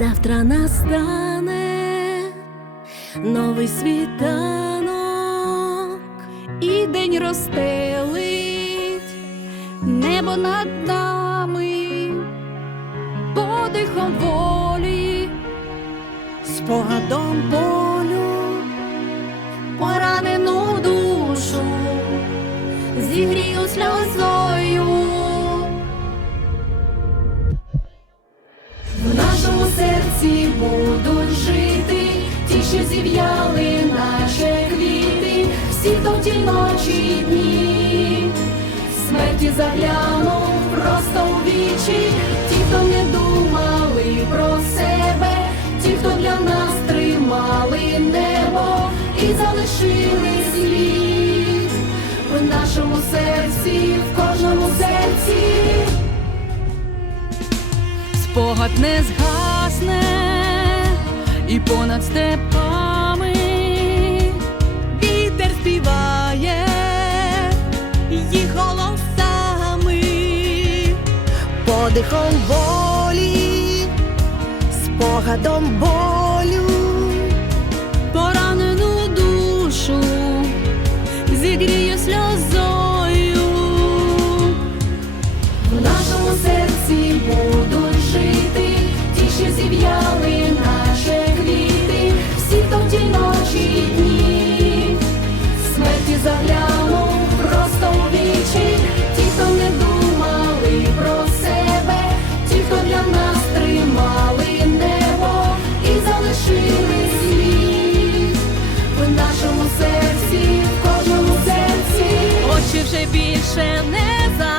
завтра настане новий світанок, і день розстелить небо над нами, подихом волі, спогадом болю, що зів'яли, наче квіти, всі хто в ночі й дні, смерті заглянув просто у вічі, ті, хто не думали про себе, ті, хто для нас тримали небо і залишили слід в нашому серці, в кожному серці. спогад не згасне, і понад степами подихом волі, спогадом болю, поранену душу зігрію сльозою. Більше не